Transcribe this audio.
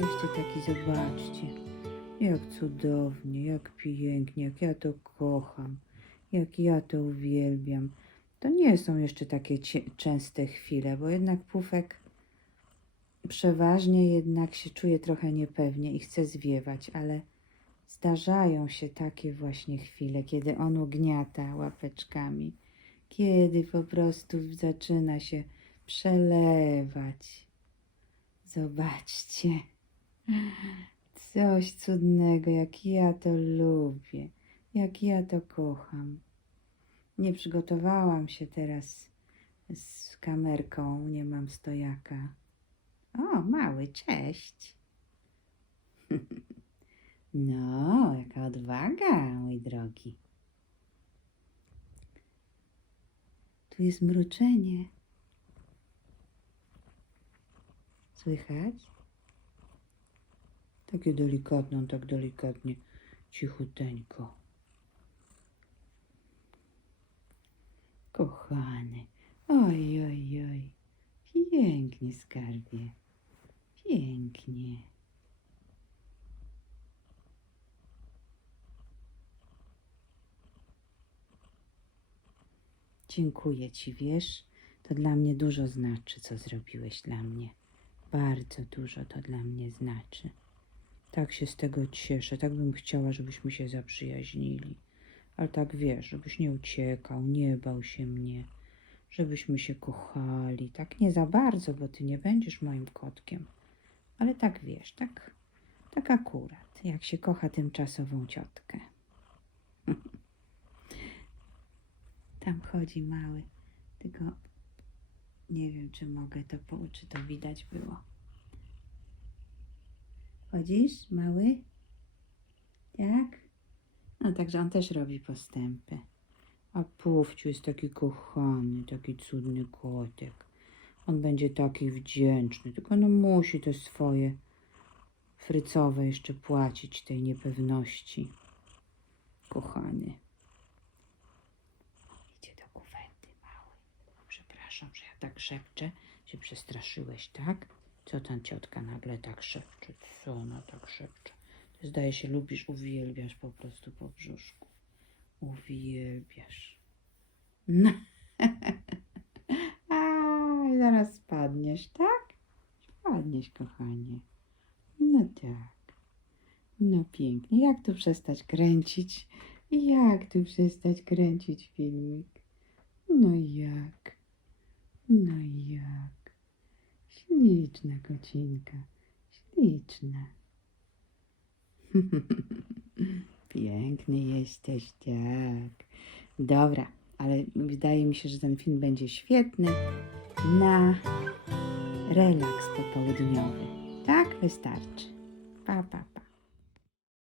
Jeszcze taki, zobaczcie. Jak cudownie, jak pięknie, jak ja to kocham, jak ja to uwielbiam. To nie są jeszcze takie częste chwile, bo jednak pufek przeważnie jednak się czuje trochę niepewnie i chce zwiewać, ale zdarzają się takie właśnie chwile, kiedy on ugniata łapeczkami, kiedy po prostu zaczyna się przelewać. Zobaczcie. Coś cudnego, jak ja to lubię, jak ja to kocham. Nie przygotowałam się teraz z kamerką, nie mam stojaka. O, mały, cześć. No, jaka odwaga, mój drogi. Tu jest mruczenie. Słychać? Takie delikatne, tak delikatnie, cichuteńko. Kochany, oj, oj, oj, pięknie skarbie, pięknie. Dziękuję Ci, wiesz, to dla mnie dużo znaczy, co zrobiłeś dla mnie. Bardzo dużo to dla mnie znaczy. Tak się z tego cieszę, tak bym chciała, żebyśmy się zaprzyjaźnili. Ale tak wiesz, żebyś nie uciekał, nie bał się mnie, żebyśmy się kochali. Tak nie za bardzo, bo ty nie będziesz moim kotkiem. Ale tak wiesz, tak, tak akurat, jak się kocha tymczasową ciotkę. Tam chodzi mały, tylko nie wiem, czy mogę to, czy to widać było. Chodzisz, mały? Tak? No także on też robi postępy. A Pufciu jest taki kochany, taki cudny kotek. On będzie taki wdzięczny, tylko no musi te swoje frycowe jeszcze płacić tej niepewności. Kochany. Idzie do kuwenty mały. Przepraszam, że ja tak szepczę. Się przestraszyłeś, tak? Co ta ciotka nagle tak szepcze? Co ona tak szepcze? Ty zdaje się lubisz, uwielbiasz po prostu po brzuszku. Uwielbiasz. No. A, zaraz spadniesz, tak? Spadniesz, kochanie. No tak. No pięknie. Jak tu przestać kręcić? Jak tu przestać kręcić filmik? No jak? No jak? Śliczna kocinka. Śliczna. Piękny jesteś, tak. Dobra, ale wydaje mi się, że ten film będzie świetny na relaks popołudniowy. Tak? Wystarczy. Pa, pa, pa.